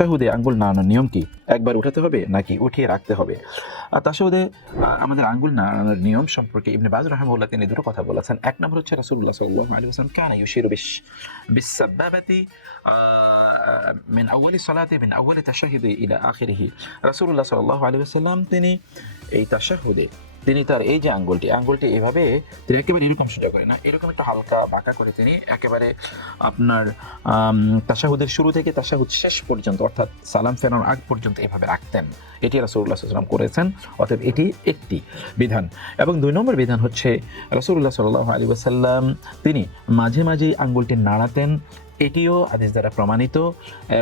তাহুদে আঙ্গুল নাড়ানোর নিয়ম কি একবার উঠাতে হবে নাকি উঠিয়ে রাখতে হবে আর তাসাহুদে আমাদের আঙ্গুল নাড়ানোর নিয়ম সম্পর্কে ইবনে বাজ রহমুল্লাহ তিনি দুটো কথা বলেছেন এক নম্বর হচ্ছে রাসূলুল্লাহ সাল্লাল্লাহু আলাইহি ওয়াসাল্লাম কানা ইউশিরু বিশ বিসাবাবাতি من أول صلاة من أول تشهد إلى آخره রাসূলুল্লাহ সাল্লাল্লাহু আলাইহি ওয়াসাল্লাম তিনি এই তাশাহুদে তিনি তার এই যে আঙ্গুলটি আঙ্গুলটি এভাবে তিনি একেবারে এরকম সোজা করে না এরকম একটু হালকা বাঁকা করে তিনি একেবারে আপনার আম, তাশাহুদের শুরু থেকে তাশাহুদ শেষ পর্যন্ত অর্থাৎ সালাম ফেরানোর আগ পর্যন্ত এভাবে রাখতেন। এটি রাসূলুল্লাহ সাল্লাম করেছেন অতএব এটি একটি বিধান। এবং দুই নম্বর বিধান হচ্ছে রাসূলুল্লাহ সাল্লাল্লাহু আলাইহি ওয়াসাল্লাম তিনি মাঝে মাঝে আঙ্গুলটি নাড়াতেন এটিও আদেশ দ্বারা প্রমাণিত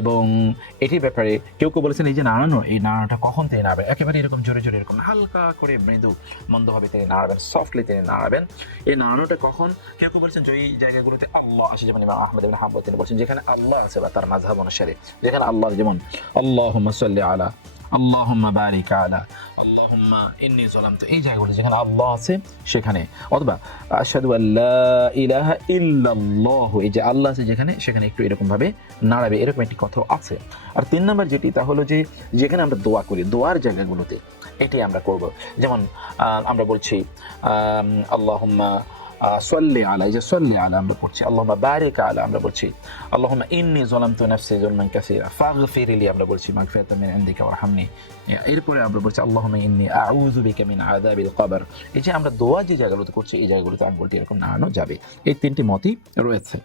এবং এটির ব্যাপারে কেউ কেউ বলেছেন, এই যে নাড়ানো, এই নাড়ানোটা কখন তিনি নাড়াবেন? একেবারে এরকম জোরে জোরে, এরকম হালকা করে মৃদু মন্দভাবে তিনি নাড়াবেন সফটলি তিনি নাড়াবেন। এই নাড়ানোটা কখন? কেউ কেউ বলেছেন যে জায়গাগুলোতে আল্লাহ আসে যেমন ইমাম আহমদ তিনি বলছেন, যেখানে আল্লাহ আছে বা তার মাঝহাব অনুসারে, যেখানে আল্লাহ যেমন আল্লাহ সাল্লি আলা আল্লাহুম্মা বারিক আলা, আল্লাহুম্মা ইন্নী যালামতু, এই জায়গাগুলো যেখানে আল্লাহ আছে, সেখানে। অথবা আশহাদু আল্লা ইলাহা ইল্লাল্লাহ, এই যে আল্লাহ আছে যেখানে, সেখানে একটু এরকম ভাবে নাড়াবে, এরকম একটি কথা আছে। আর তিন নম্বর যেটি, তা হলো যে যেখানে আমরা দোয়া করি, দোয়ার জায়গাগুলোতে এটি আমরা করব। যেমন আমরা বলছি আল্লাহুম্মা সল্লি আলা যে সল্লি আলা আমরা পড়ছি। আল্লাহ বারিক আলা আমরা বলছি আল্লাহুম্মা ইন্নী যালামতু নাফসি যুলমান ফাগ ফিরিলি আমরা বলছি মাগফিরাতাম মিন ইনদিকা ওয়ারহামনি। এরপরে আমরা বলছি আল্লাহ ইন্নি আউযু বিকা মিন আযাবিল কবর। এই যে আমরা দোয়া যে জায়গাগুলোতে করছি, এই জায়গাগুলোতে আঙ্গুলটি এরকম নাড়ানো যাবে। এই তিনটি মতই রয়েছে।